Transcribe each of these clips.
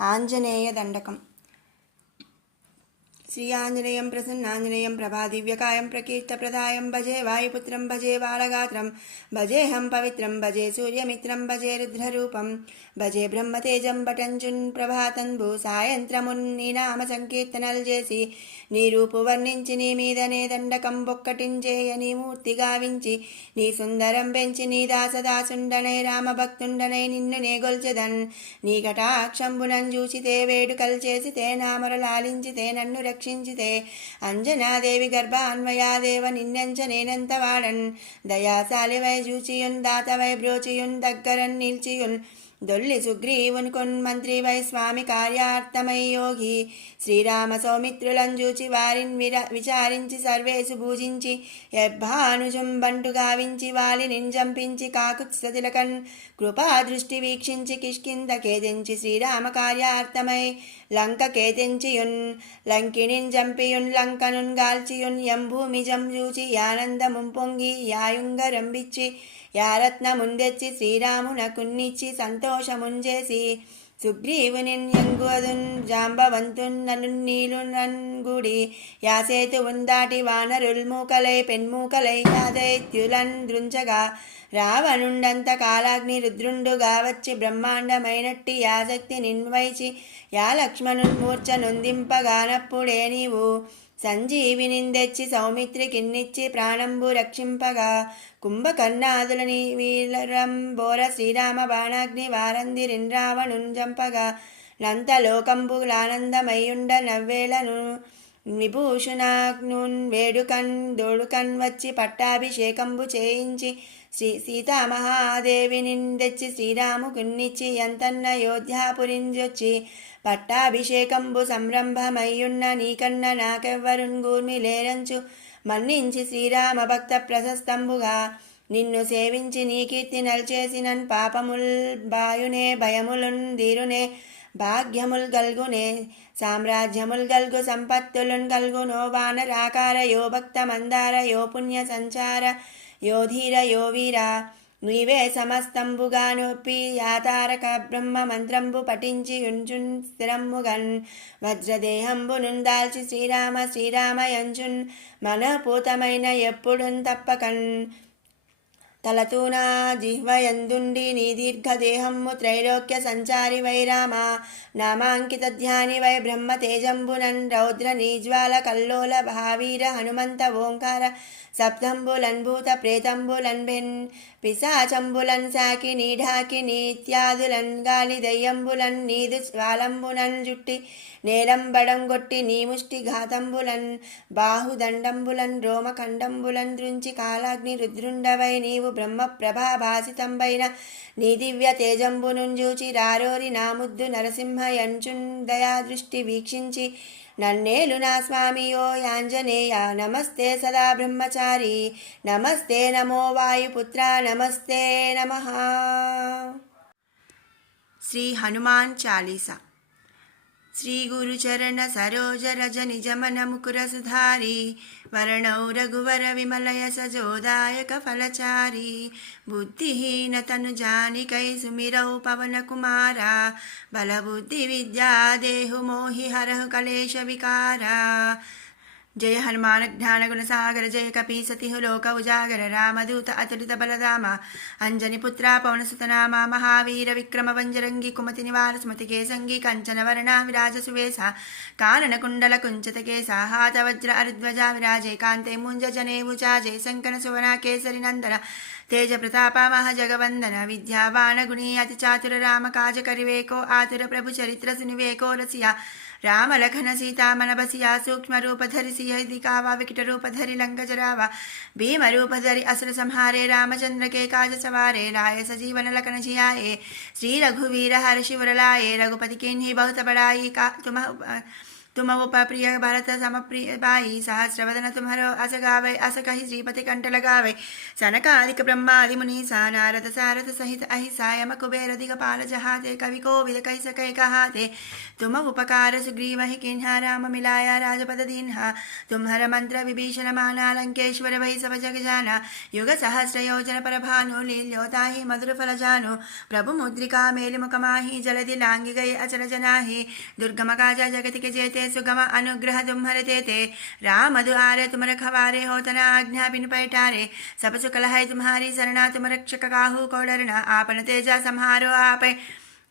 ఆంజనేయ దండకం. శ్రీ ఆంజనేయం ప్రసన్నాంజనేయం ప్రభాదివ్యకాయం ప్రకీర్తప్రదాయం భజే వాయుపుత్రం భజే బాలగాత్రం భజేహం పవిత్రం భజే సూర్యమిత్రం భజే రుద్రరూపం భజే బ్రహ్మతేజం పటంచున్ ప్రభాతంబు సాయంత్రమున్ నీ నామ సంకీర్తనలు చేసి నీ రూపు వర్ణించి నీ మీదనే దండకం బొక్కటించేయ నీ మూర్తి గావించి నీ సుందరం పెంచి నీ దాసదాసుండనై రామభక్తుండనై నిన్ను నేగొల్చెదన్ నీ కటాక్షంబునం చూచితే వేడుకలు చేసితే నామర లాలించితే నన్ను రక్షించితే అంజనాదేవి గర్భాన్వయాదేవ నిన్నెంచ నేనంత వాడన్ దయాశాలివై జూచియున్ దాతవై బ్రోచియున్ దగ్గరన్ నిల్చియున్ దొల్లి సుగ్రీవున్ కొన్మంత్రివై స్వామి కార్యార్థమై యోగి శ్రీరామ సౌమిత్రులను చూచి వారిని విచారించి సర్వేసు పూజించి యద్భానుజుంబంటు గావించి వాలి నింజంపించి కాకుత్సతిలకన్ కృపాదృష్టి వీక్షించి కిష్కిందకేదెంచి శ్రీరామ కార్యార్థమై లంకకేదెంచియున్ లంకిణిన్ జంపియున్ లంకనున్ గాల్చియున్ ఎంభూమిజం చూచి యానందముం పొంగి యాయుంగరంబిచ్చి యారత్నముందెచ్చి శ్రీరామునకున్నిచ్చి సంతోషముంజేసి సుగ్రీవునిన్ యంగువదున్ జాంబవంతున్ నన్నున్నీలునన్గుడి యాసేతువున్ దాటి వానరుల్ మూకలై పెన్మూకలై యాదైత్యులన్ దృంచగా రావణుండంత కాలాగ్ని రుద్రుండుగా వచ్చి బ్రహ్మాండమైనట్టి యాశక్తి నిన్వైచి యా లక్ష్మణున్ మూర్ఛ నొందింపగానప్పుడే నీవు సంజీవినిందెచ్చి సౌమిత్రికిన్నిచ్చి ప్రాణంబు రక్షింపగా కుంభకర్ణాదులని వీరంబోర శ్రీరామ బాణాగ్ని వారందిరిన్ రావణున్ జంపగా నంతలోకంబులానందమయ్యుండ నవ్వేలను విభూషణాగ్నున్ వేడుకన్ దోడుకన్ వచ్చి పట్టాభిషేకంబు చేయించి సీతామహాదేవినిందెచ్చి శ్రీరాముకున్నిచ్చి ఎంతన్న యోధ్యాపురింజొచ్చి పట్టాభిషేకంబు సంరంభమయ్యున్న నీకన్న నాకెవ్వరున్ గూర్మి లేరంచు మన్నించి శ్రీరామ భక్త ప్రశస్తంబుగా నిన్ను సేవించి నీ కీర్తి నల్చేసినన్ పాపముల్ బాయునే భయములున్ దీరునే భాగ్యముల్ గల్గునే సామ్రాజ్యముల్ గల్గు సంపత్తులున్ గల్గునో వానరాకార యో భక్త మందార యో పుణ్య సంచార యో ధీర యో వీర నీవే సమస్తంబుగా నొప్పి యాతారక బ్రహ్మ మంత్రంబు పఠించి యుంచున్ స్థిరంబుగన్ వజ్రదేహంబు నుందాల్చి శ్రీరామ శ్రీరామయంచున్ మనపూతమైన ఎప్పుడున్ తప్పకన్ తలతూనా జిహ్వయందుండి నీ దీర్ఘదేహమ్ము త్రైలోక్య సంచారి వై రామ నామాంకిత ధ్యాని వై బ్రహ్మ తేజంబునన్ రౌద్ర నీజ్వాల కల్లోల భావీర హనుమంత ఓంకార సప్తంబులన్ భూత ప్రేతంబులన్ బెన్ పిశాచంబులన్ సాకి నీఢాకి నీత్యాదులన్ గాలి దయ్యంబులన్ నీదు జ్వాలంబునన్ జుట్టి నేలంబడం గొట్టి నీ ముష్టి ఘాతంబులన్ బాహుదండంబులన్ రోమఖండంబులన్ దృంచి కాలాగ్ని రుద్రుండవై నీవు బ్రహ్మ ప్రభాభాసితంబైన నీ దివ్య తేజంబునుంజూచి రారోరి నా ముద్దు నరసింహ యంచున్ దయాదృష్టి వీక్షించి నన్నేలు నా స్వామియో యాంజనేయ నమస్తే సదా బ్రహ్మచారి నమస్తే నమో వాయుపుత్ర నమస్తే నమః. శ్రీ హనుమాన్ చాలీసా. శ్రీ గురు చరణ సరోజ రజ నిజ మన ముకుర సుధారి వరణౌ రఘువర విమలయ సజోదాయక ఫలచారి బుద్ధిహీన తను జానికై సుమిరౌ పవన కుమారా బలబుద్ధి విద్యా దేహు మోహి హరహు కలేశ వికారా. జయ హనుమాన్ జ్ఞాన గుణ సాగర జయ కపీ సతిహు లోక ఉజాగర రామదూత అతులిత బలరామ అంజని పుత్ర పవనసుత నామ మహావీర విక్రమ వంజరంగి కుమతి నివార స్మృతి కేసంగి కంచన వర్ణ విరాజ సువేశ కానన కుండల కుంచత కేశ హాత వజ్ర అరుధ్వజ విరాజే కాంతే ముంజ జనేవు జయ శంకన సువన కేసరి నందన తేజ ప్రతాప మహజగవందన విద్యావాన గుణీ అతి చాతుర రామ కాజ కరివేకో ఆతుర ప్రభు చరిత్ర సునివేకో రసియా రామ లఖన సీతామన బసియా సూక్ష్మ రూపధరి సియది కావా వికట రూపధరి లంకజరావ భీమ రూపధరి असुर संहारे रामचंद्र के काज सवारे राय सजीवन लखन जियाए श्री रघुवीर हर शिवर लाए रघुपति किन्हीं बहुत बड़ाई का तुम तुम उपप्रिय भरत समप्रिय भाई सहस्रवदन तुम्हारो अस गावे अस कही श्रीपति कंठ लगावे सनकादिक ब्रह्मादि मुनीसा नारद सारद सहित अहिसा यम कुबेर दिगपाल जहाते कवि कोविद कही सकै कहाते तुम उपकार सुग्रीव ही किन्हा राम मिलाया राजपद दीन्हा तुम्हार मंत्र विभीषण माना लंकेश्वर वही सब जग जाना युग सहस्र योजन पर भानु लील्योता ही मधुर फल जानु प्रभु मुद्रिका मेलि मुख माही जलधि लांगी गई अचल जनाही दुर्गम काजा जगत के जेते सुगम अनुग्रह तुम्हारे देते राम दुआरे तुम रखवारे हो तना आज्ञा बिन पैठारे सब सुकल है तुम्हारी शरणा तुम रक्षक काहू को डरना आपन तेजा संहारो आपे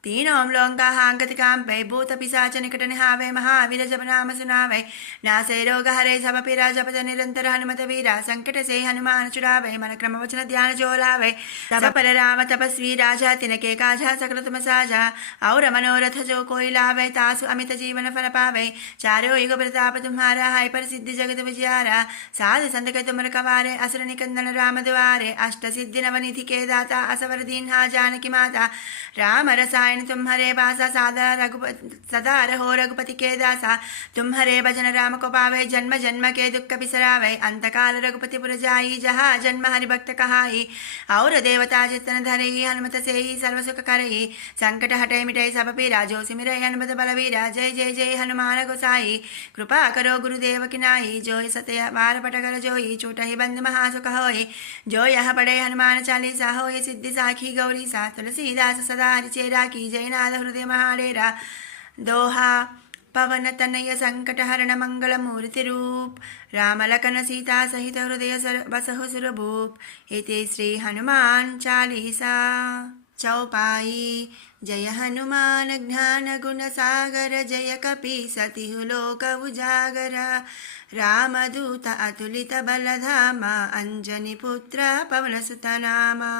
तीनों लोंका हांगत काम पे भूत पिशाच निकट निहावे महावीर जब नाम सुनावे नासे रोग हरे सब पीरा जपत निरंतर हनुमत वीरा संकट से हनुमान छुड़ावे मन क्रम वचन ध्यान जो लावे तब पर राम तपस्वी राजा तिनके काजा सकल तुम साजा और मनोरथ जो कोई लावे तासु अमित जीवन फल पावे चारों युग प्रताप तुम्हारा है पर सिद्धि जगत विजयारा साध संत के तुम रखवारे असुर निकंदन राम द्वारे अष्ट सिद्धि नवनिधि के दाता असवर दीन्हा जानकी माता राम रसायन तुम्हारे पासा सदा रहो रघुपति के दासा तुम्हारे भजन राम को पावे जन्म जन्म के दुख बिसरावे अंतकाल रघुपति पुर जाई जहाँ जन्म हरिभक्त कहाई और देवता जितन धरई हनुमत से ही सर्व सुख करई संकट हटे मिटे सब पीरा जो सिमरे हनुमत बलवीरा जय जय जय हनुमान गोसाई कृपा करो गुरुदेव की नाई जो सत्य बार पट कर जोई छोटा ही बंद महासुख होई जो यह पढ़े हनुमान चालीसा होई सिद्धि साखी गौरी सा तुलसीदास सदा चेरा की जयनाथ हृदय महाडेरा दोहा पवन तनय संकट हरण मंगल मूर्ति रूप राम लखन सीता सहित हृदय बसहु सुरभूप इति श्री हनुमान चालीसा चौपाई जय हनुमान ज्ञान गुण सागर जय कपि सतिहु लोक उजागर रामदूत अतुलित बलधामा अंजनी पुत्र पवन सुत नामा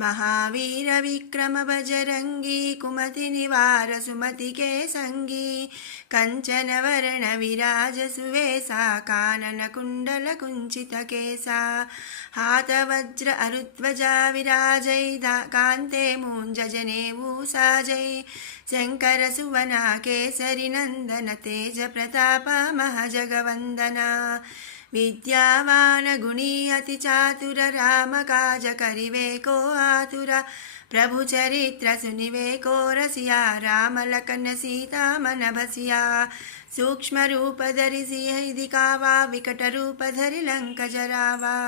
महावीर विक्रम बजरंगी कुमति निवार सुमति के संगी कंचन वर्ण विराज सुवेशा कानन कुंडल कुंचित केसा हाथ वज्र अरुध्वजा विराजै कांते मूंज जनेऊ साजै शंकर सुवना केसरी नंदन तेज प्रताप महजगवंदना विद्यावान गुणी अति चातुर राम काज करिवे को आतुर प्रभु चरित्र सुनिवे को रसिया राम लखन सीता मन बसिया सूक्ष्म रूप धरि सिंह दिखावा विकट रूप धरि लंक जरावा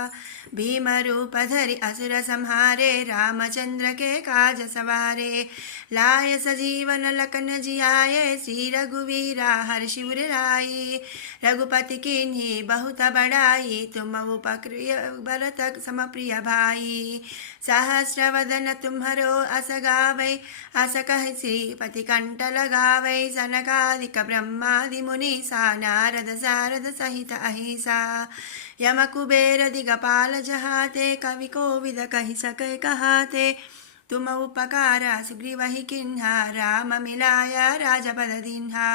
भीम रूप धरि असुर संहारे रामचंद्र के काज सवारे लाय सजीवन लखन जियाए श्री रघुवीरा हर्षि उर राई रघुपति कीन्ही बहुत बड़ाई तुम उपक्रिय भरत समप्रिय भाई सहस्रवदन तुम्हरो अस गावै अस कह श्रीपति कंठ लगावै सनकादिक ब्रह्मादि मुनीसा नारद सारद सहित अहिसा यम कुबेर दिगपाल जहाते कवि कोविद कहि सकै कहाते तुम उपकारा सुग्रीव ही किन्हा राम मिलाया राजपद दीन्हा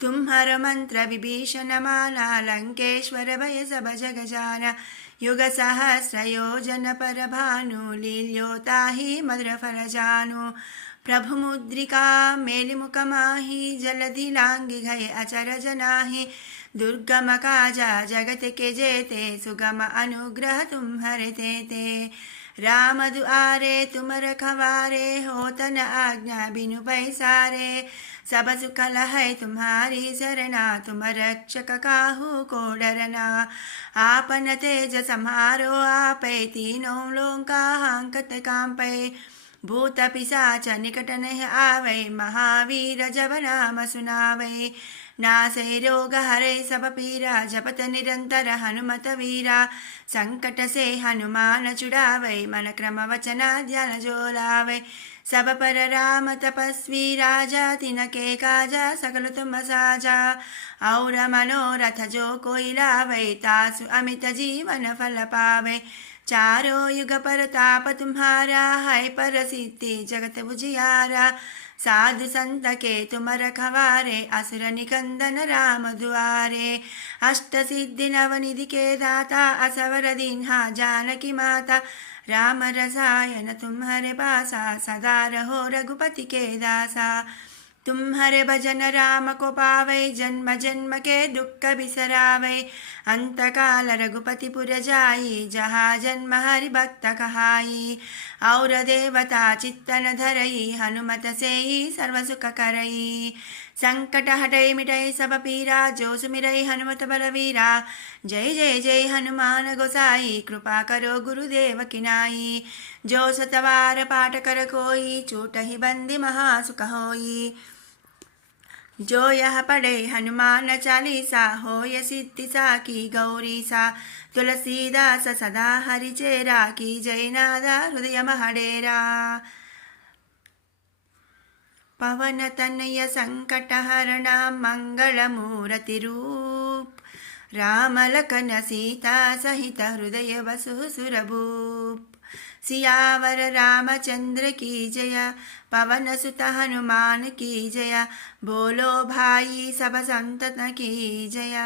तुम्हर मंत्र विभीषण माना लंकेश्वर भय सब जग जाना युग सहस्र योजन पर भानु लील्योता ही मधुर फल जानु प्रभु मुद्रिका मेलि मुख माही जलधि लांघि गए अचर जनाही दुर्गम काजा जगत के जेते सुगम अनुग्रह तुम्हरे तेते राम दुआरे तुम रखवारे हो तन आज्ञा बिनु पैसारे सब सुख है तुम्हारी शरणा तुम रक्षक काहू को डरना आपन तेज समारो आपे तीनों लोका हांकत कांपे भूत पिशाच निकट नहीं आवे महावीर जब नाम सुनावे नासे रोग हरे सब पीरा जपत निरंतर हनुमत वीरा संकट से हनुमान छुड़ावे मन क्रम वचना ध्यान जो लावे सब पर राम तपस्वी राजा तिनके काजा सकल तुम साजा और मनोरथ जो कोई लावे तासु अमित जीवन फल पावे चारों युग पर ताप तुम्हारा है पर सिद्धि जगत उजियारा साधु संत के तुम रखवारे असुर निकंदन राम दुआरे अष्ट सिद्धि नवनिधि के दाता असवर दीन्हा जानकी माता राम रसायन तुम्हारे पासा सदा रहो रघुपति के दासा तुम्हारे भजन राम को पावै, जन्म जन्म के दुख बिसरावै। अंतकाल रघुपति पुर जाई, जहाँ जन्म हरि भक्त कहाई। और देवता चित्तन धरई, हनुमत से ही सर्व सुख करई। संकट हटई मिटई सब पीरा, जो सुमिरई हनुमत बलवीरा। जय जय जय हनुमान गोसाई, कृपा करो गुरुदेव की नाई। जो सतवार पाठ कर कोई, छूटहि बंदी महासुख होई। जो यह पढ़े हनुमान चालीसा, होय सिद्धि साखी गौरी सा। तुलसीदास सदा हरिचेरा, की जय नादा हृदय महडेरा। पवन तनय संकट हरण, मंगल मूर्ति रूप। राम लखन सीता सहित, हृदय बसु सुरभूप। सियावर रामचंद्र की जय, पवन सुत हनुमान की जय। बोलो भाई सब संतन की जय।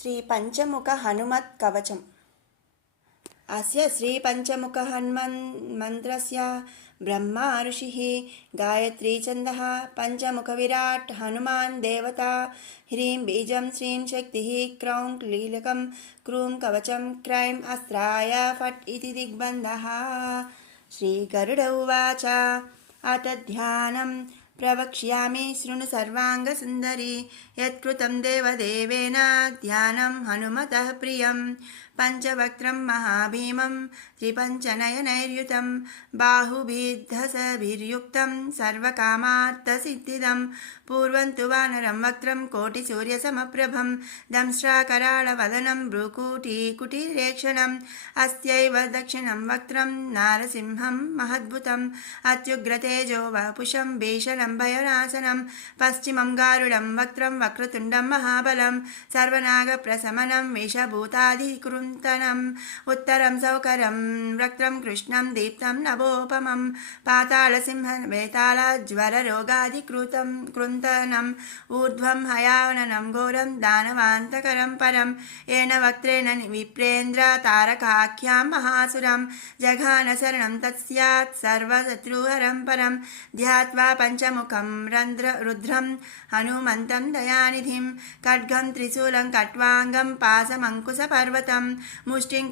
श्री पंचमुख हनुमत् कवचम्। अस्य श्री पंचमुख हनुमन् मंत्रस्य ब्रह्मा ऋषिः, गायत्री छन्दः, पंचमुख विराट् हनुमान् देवता। ह्रीं बीजं श्रीं शक्तिः, क्रौं लीलकं, क्रूं कवचं, क्रैं अस्त्राय फट् इति दिग्बन्धः। श्रीगरुड उवाच अथ ध्यानं प्रवक्ष्यामि शृणु सर्वाङ्गसुन्दरी। यत्कृतं देवदेवेन ध्यानं हनुमतः प्रियं। पञ्चवक्त्रं महाभीमं त्रिपञ्चनयनैर्युतं, बाहुभिर्दशभिर्युक्तं सर्वकामार्थसिद्धिदं। पूर्वं तु वानरं वक्त्रं कोटिसूर्यसमप्रभं, दंष्ट्राकराळवदनं भ्रूकुटीकुटीरेक्षणम्। अस्यैव दक्षिणं वक्त्रं नारसिंहं महद्भुतम्, अत्युग्रतेजो वपुषं भीषणं भयनाशनं। पश्चिमं गारुडं वक्त्रं वक्रतुण्डं महाबलं, सर्वनागप्रशमनं विषभूताधिकृन्तनम्। उत्तरं सौकरं वक्त्रं कृष्णं दीप्तं नभोपमं, पातालसिंहवेतालज्वररोगाधिकृन्तनम्। ऊर्ध्वं हयाननं घोरं दानवान्तकरं परं, येन वक्त्रेण विप्रेन्द्र तारकाख्यां महासुरं। जघान शरणं तत्स्यात् सर्वशत्रुहरं परं, ध्यात्वा पञ्चमुखं रुद्रं हनुमन्तं दयानिधिं। खड्गं त्रिशूलं कट्वाङ्गं पाशमङ्कुशपर्वतं, मुष्टिं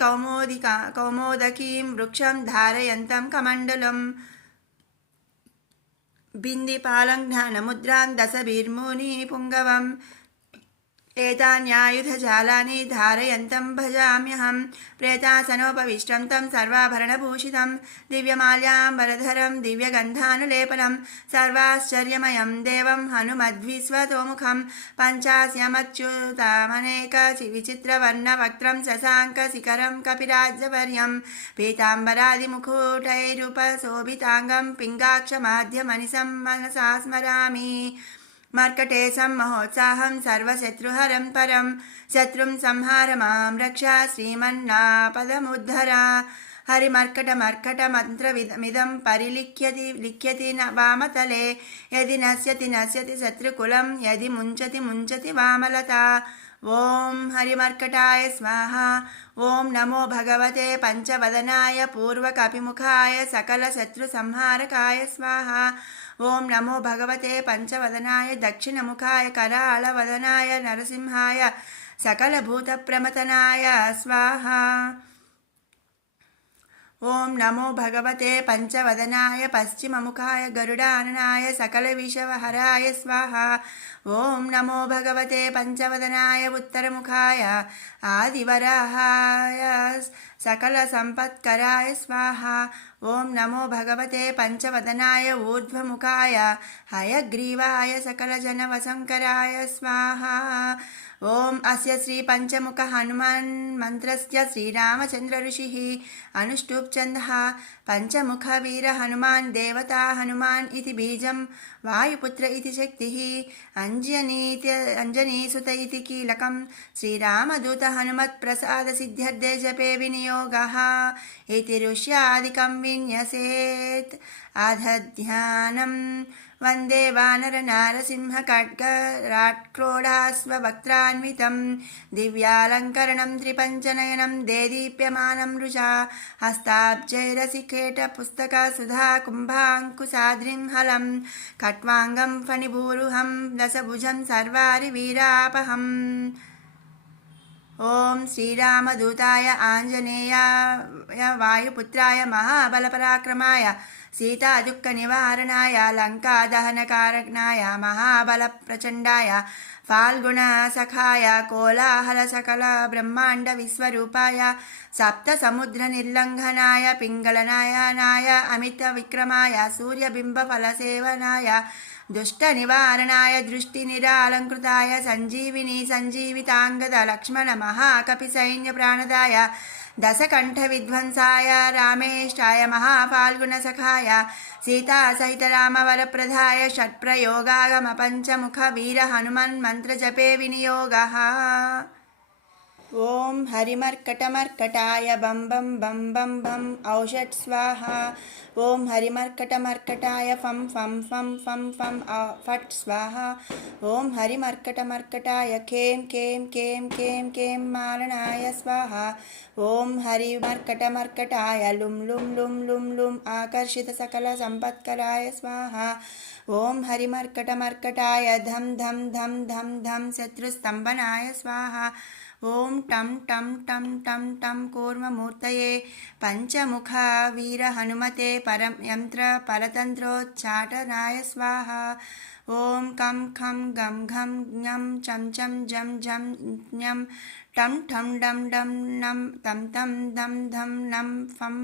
कौमोदकीं वृक्षं धारयन्तं कमण्डलम्। बिन्दिपालं ज्ञानमुद्रां दशभिर्मुनिपुङ्गवम्, एतान्यायुधजालानि धारयन्तं भजाम्यहं। प्रेतासनोपविष्टं तं सर्वाभरणभूषितं, दिव्यमाल्याम्बरधरं दिव्यगन्धानुलेपनं। सर्वाश्चर्यमयं देवं हनुमद्विश्वतोमुखं, पञ्चास्यमच्युतमनेकविचित्रवर्णवक्त्रं शशाङ्कशिखरं कपिराजवर्यं। पीताम्बरादिमुकुटैरुपशोभिताङ्गं, पिङ्गाक्षमाध्यमनिशं मनसा स्मरामि। मर्कटेशं महोत्साहं सर्वशत्रुहरं परं, शत्रुं संहार मां रक्ष श्रीमन्नापदमुद्धर। हरिमर्कटमर्कटमन्त्रमिदं परिलिख्यति न वामतले, यदि नश्यति शत्रुकुलं, यदि मुञ्चति वामलता। ओं हरिमर्कटाय स्वाहा। ओं नमो भगवते पंचवदनाय पूर्वकपिमुखाय सकलशत्रुसंहारकाय स्वाहा। ओं नमो भगवते पंचवदनाय दक्षिणमुखाय कराळवदनाय नरसिंहाय सकलभूतप्रमथनाय स्वाहा। ओं नमो भगवते पंचवदनाय पश्चिममुखाय गरुडाननाय सकलविषहराय स्वाहा। ओं नमो भगवते पंचवदनाय उत्तरमुखाय आदिवराहाय सकलसम्पत्कराय स्वाहा। ओं नमो भगवते पंचवदनाय ऊर्ध्वमुखाय हयग्रीवाय सकलजनवशङ्कराय स्वाहा। ओं अस्य श्री पंचमुख हनुमान् मंत्रस्य श्रीरामचंद्र ऋषिः अनुष्टुप् छन्दः। पंचमुख वीर हनुमान् देवता हनुमान् इति बीजं, वायुपुत्र इति शक्तिः, अंजनीसुत इति कीलकं। श्रीरामदूत हनुमत् प्रसाद सिद्ध्यर्थे जपे विनियोगः इति ऋष्यादिकं विन्यसेत्। अध ध्यानम्। वन्दे वानरनारसिंहखड्गराट्क्रोडास्ववक्त्रान्वितं दिव्यालङ्करणं त्रिपञ्चनयनं देदीप्यमानं रुषा हस्ताब्जैरसिखेटपुस्तकसुधाकुम्भाङ्कुशाद्रिं हलं खट्वाङ्गं फणिभूरुहं दशभुजं सर्वारिवीरापहम् ओं श्रीरामदूताय आञ्जनेयाय वायुपुत्राय महाबलपराक्रमाय सीतादुःखनिवारणाय लङ्कादहनकारणाय महाबलप्रचण्डाय फाल्गुणसखाय कोलाहलसकलब्रह्माण्डविश्वरूपाय सप्तसमुद्रनिर्लङ्घनाय पिङ्गलनयनाय अमितविक्रमाय सूर्यबिम्बफलसेवनाय दुष्टनिवारणाय दृष्टिनिरालङ्कृताय सञ्जीविनी सञ्जीविताङ्गद लक्ष्मण महाकपिसैन्यप्राणदाय दशकण्ठविध्वंसाय रामेष्टाय महाफाल्गुणसखाय सीतासहितरामवरप्रदाय षट्प्रयोगागमपञ्चमुखवीरहनुमन्मन्त्रजपे विनियोगः ओं हरिमर्कटमर्कटाय बं बं बं बं बं औषट् स्वाहा ओं हरिमर्कटमर्कटाय फं फं फं फं फं फट् स्वाहा ओं हरिमर्कटमर्कटाय खें कें कें कें कें मारणाय स्वाहा ओं हरिमर्कटमर्कटाय लुं लुं लुं लुं लुं आकर्षितसकलसम्पत्कराय स्वाहा ओं हरिमर्कटमर्कटाय धं धं धं धं धं शत्रुस्तम्भनाय स्वाहा ओं टं टं टं टं टं कूर्ममूर्तये पञ्चमुखा वीरहनुमते परं यन्त्रपरतन्त्रोच्चाटनाय स्वाहा ओं कं खं गं घं ञं चं चं जं जं ज्ञं टं ठं डं डं नं तं तं दं धं नं फं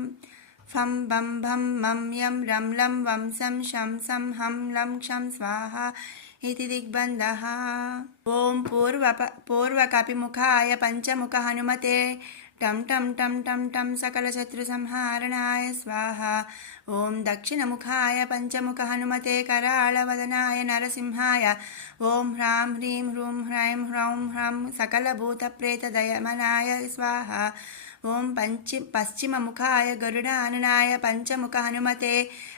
फं बं भं मं यं रं लं वं सं शं सं हं लं क्षं स्वाहा इति दिग्बन्धः ओं पूर्वकपिमुखाय पञ्चमुख हनुमते टं टं टं टं टं सकलशत्रुसंहारणाय स्वाहा ओं दक्षिणमुखाय पञ्चमुख हनुमते कराळवदनाय नरसिंहाय ओं ह्रां ह्रीं ह्रूं ह्रैं ह्रौं ह्रं सकलभूतप्रेतदयमनाय स्वाहा ओं पश्चिममुखाय गरुडाननाय पञ्चमुख हनुमते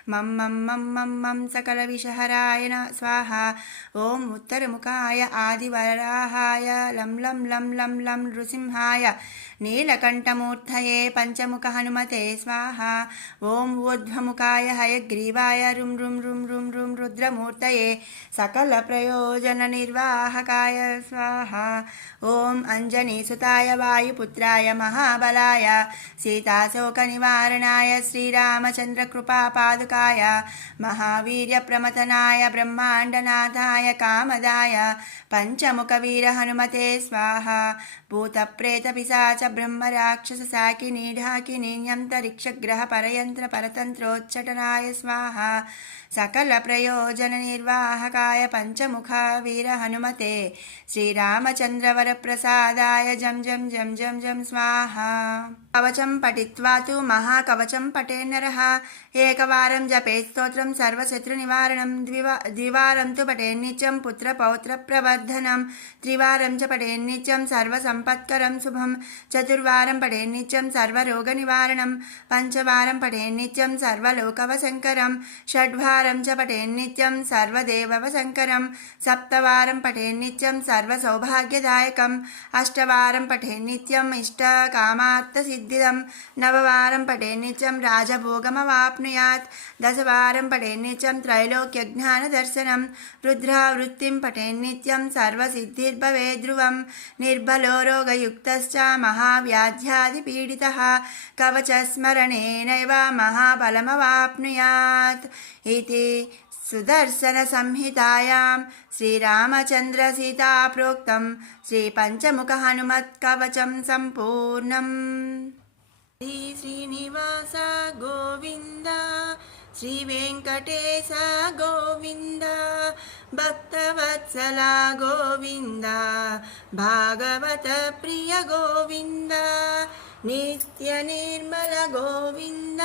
मं मं मं मं मं सकलविषहराय स्वाहा ओं उत्तरमुखाय आदिवराहाय लं लं लं लं लं नृसिंहाय नीलकण्ठमूर्तये पञ्चमुख हनुमते स्वाहा ओं ऊर्ध्वमुखाय हयग्रीवाय रुं रुं रुं रुं रुं रुद्रमूर्तये सकलप्रयोजननिर्वाहकाय स्वाहा ओं अञ्जनीसुताय वायुपुत्राय महाबलाय सीताशोकनिवारणाय श्रीरामचन्द्रकृपापादुकाय महावीर्यप्रमथनाय ब्रह्माण्डनाथाय कामदाय पञ्चमुखवीरहनुमते स्वाहा भूतप्रेतपिशाच ब्रह्मराक्षसशाकिनी ढाकिनीन्यन्तरिक्षग्रहपरयन्त्रपरतन्त्रोच्चटनाय स्वाहा सकलप्रयोजननिर्वाहकाय पञ्चमुखा वीरहनुमते श्रीरामचन्द्रवरप्रसादाय जं जं जं जं जं स्वाहा कवचं पठित्वा तु महाकवचं पठेन्नरः एकवारं जपेत् स्तोत्रं सर्वशत्रुनिवारणं द्विवारं तु पठेन्नित्यं पुत्रपौत्रप्रवर्धनं त्रिवारं च पठेन्नित्यं सर्वसम्पत्करं शुभं चतुर्वारं पठेन्नित्यं सर्वरोगनिवारणं पञ्चवारं पठेन्नित्यं सर्वलोकवशङ्करं षड्वारं च पठेन्नित्यं सर्वदेववशङ्करं सप्तवारं पठेन्नित्यं सर्वसौभाग्यदायकम् अष्टवारं पठेन्नित्यम् इष्टकामार्थसिद्धिदं नववारं पठेन्नित्यं राजभोगमवाप्नुयात् दशवारं पठेन्नित्यं त्रैलोक्यज्ञानदर्शनं रुद्रावृत्तिं पठेन्नित्यं सर्वसिद्धिर्भवेत् ध्रुवं निर्बलो रोगयुक्तश्च महाव्याध्यादिपीडितः कवचस्मरणेनैव महाबलमवाप्नुयात् इति सुदर्शनसंहितायां श्रीरामचन्द्रसीताप्रोक्तं श्रीपञ्चमुखहनुमत्कवचं सम्पूर्णम् श्रीनिवास गोविन्द श्रीवेङ्कटेश गोविन्द भक्तवत्सला गोविन्द भागवत प्रिय गोविन्द नित्यनिर्मल गोविन्द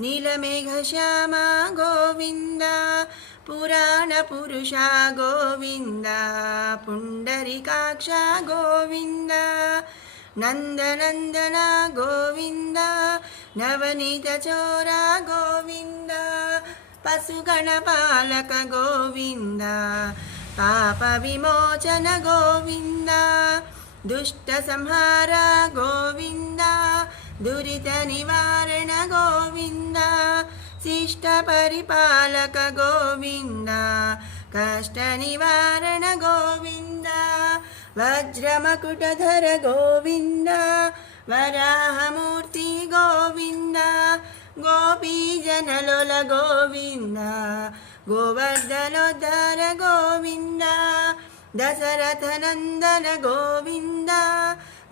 नीलमेघश्यामा गोविन्द पुराणपुरुषा गोविन्द पुण्डरीकाक्षा गोविन्द नन्दनन्दना गोविन्द नवनीतचोरा गोविन्द పశుగణపాలక గోవింద పాప విమోచన గోవింద దుష్ట సంహార గోవింద దురిత నివారణ గోవింద శిష్ట పరిపాలక గోవింద కష్ట నివారణ గోవింద వజ్రమకుటధర గోవింద వరాహమూర్తి గోవింద గోపీజనలోల గోవింద గోవర్ధనోద్ధర గోవింద దశరథనందన గోవింద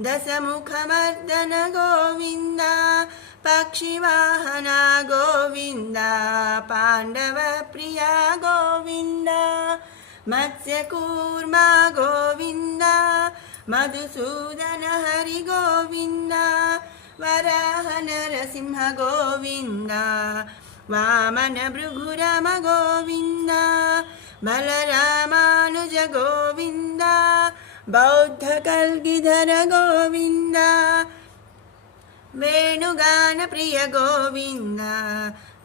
దశముఖమర్దన గోవింద పక్షివాహన గోవింద పాండవ ప్రియ గోవింద మత్స్యకూర్మ గోవింద మధుసూదన హరి గోవింద వరాహ నరసింహ గోవింద వామన భృగురమ గోవింద బలరామానుజ గోవింద బౌద్ధ కల్గిధర గోవింద వేణుగాన ప్రియ గోవింద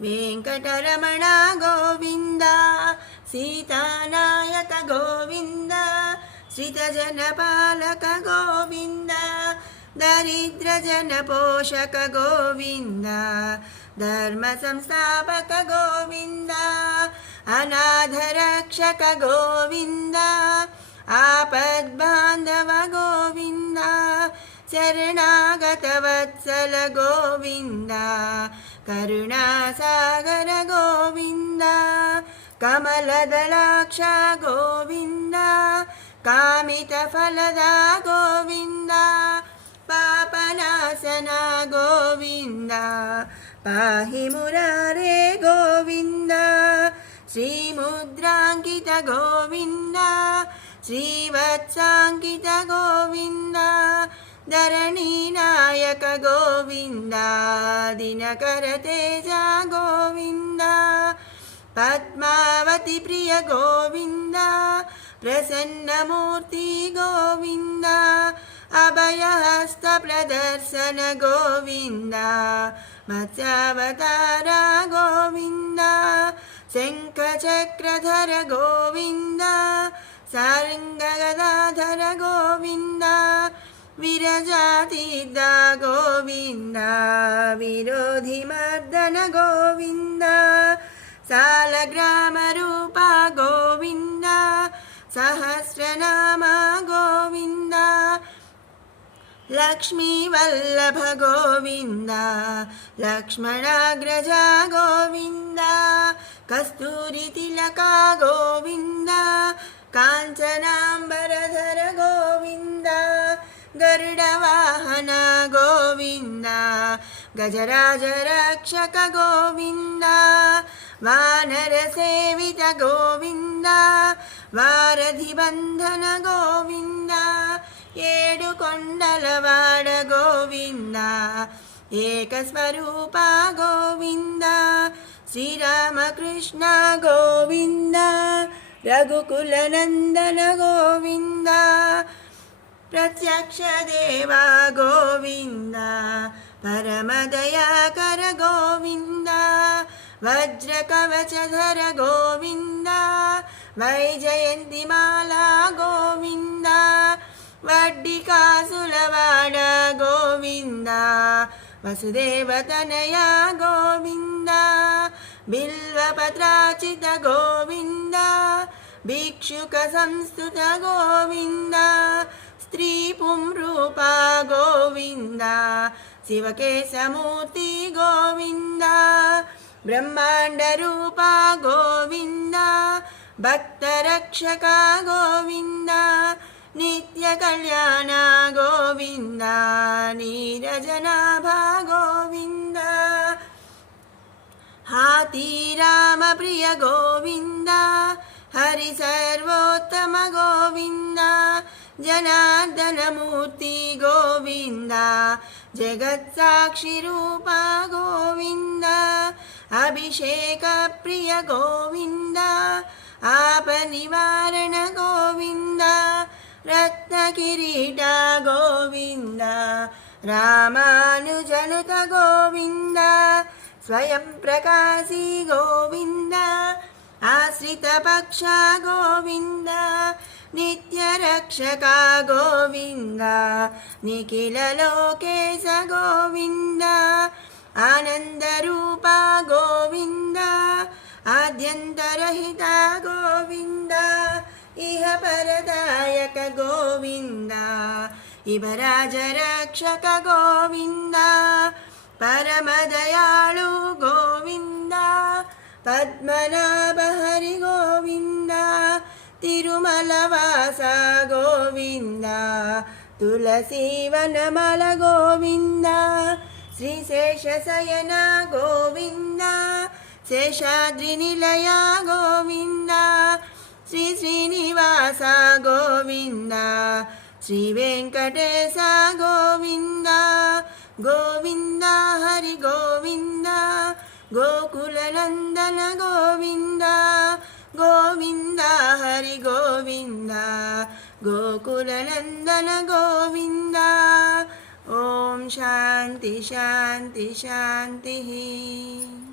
వెంకటరమణ గోవింద సీతానాయక గోవింద శ్రితజన పాలక గోవింద దరిద్ర జన పోషక గోవింద ధర్మ సంస్థాపక గోవింద అనాథ రక్షక గోవింద ఆపద్బాంధవ గోవింద శరణాగత వత్సల గోవింద కరుణాసాగర గోవింద కమలదళాక్ష గోవింద కామిత ఫలద గోవింద పాపనాశన గోవింద పాహి మురారే గోవింద శ్రీముద్రాంకిత గోవింద శ్రీవత్సాంకిత గోవింద ధరణీ నాయక గోవింద దినకర తేజ గోవింద పద్మావతి ప్రియ గోవింద ప్రసన్నమూర్తి గోవింద అభయహస్త ప్రదర్శన గోవింద మత్స్యావతార గోవింద శంఖచక్రధర గోవింద సారంగగదాధర గోవింద విరజాతీర్థ గోవింద విరోధిమర్దన గోవింద సాలగ్రామ రూప గోవింద సహస్రనామ గోవింద లక్ష్మీ వల్లభ గోవింద లక్ష్మణాగ్రజ గోవింద కస్తూరి తిలక గోవింద కాంచనాంబరధర గోవింద గరుడ వాహన గోవింద గజరాజ రక్షక గోవింద వానర సేవిత గోవింద వారధి బంధన గోవింద ఏడు కొండలవాడ గోవింద ఏకస్వరూప గోవింద శ్రీరామకృష్ణ గోవింద రఘుకుల నందన గోవింద ప్రత్యక్ష దేవ గోవింద పరమదయాకర గోవింద వజ్ర కవచధర గోవింద వైజయంతిమాల గోవింద వడ్డి కాసులవాడ గోవింద వసుదేవతనయ గోవింద బిల్వపత్రాచిత గోవింద భిక్షుక సంస్థుత గోవింద స్త్రీ పుంరూప గోవింద శివకేశమూర్తి గోవింద బ్రహ్మాండ రూప గోవింద భక్తరక్షక గోవింద నిత్య కళ్యాణ గోవింద నీరజనాభ గోవింద హాతీరామ ప్రియ గోవింద హరి సర్వోత్తమ గోవింద జనార్దనమూర్తి గోవింద జగత్సాక్షి రూప గోవింద అభిషేక ప్రియ గోవింద ఆప నివారణ గోవింద రత్న కిరీట గోవింద రామానుజనుత గోవింద स्वयं प्रकाशी गोविन्द आश्रितपक्षा गोविन्द नित्यरक्षका गोविन्द निखिललोकेश गोविन्द आनन्दरूपा गोविन्द आद्यन्तरहिता गोविन्द इह परदायक गोविन्द इवराजरक्षक गोविन्द परमदयाळु गोविन्द पद्मनाभ हरि गोविन्द तिरुमलवास गोविन्द तुलसीवनमल गोविन्द श्रीशेषशयन गोविन्द शेषाद्रिनिलय गोविन्द श्री श्रीनिवास गोविन्द श्रीवेङ्कटेश गोविन्द गोविन्द हरि गोविन्द गोकुलनन्दन गोविन्द गोविन्द हरि गोविन्द गोकुलनन्दन गोविन्द ॐ शान्ति शान्ति शान्तिः।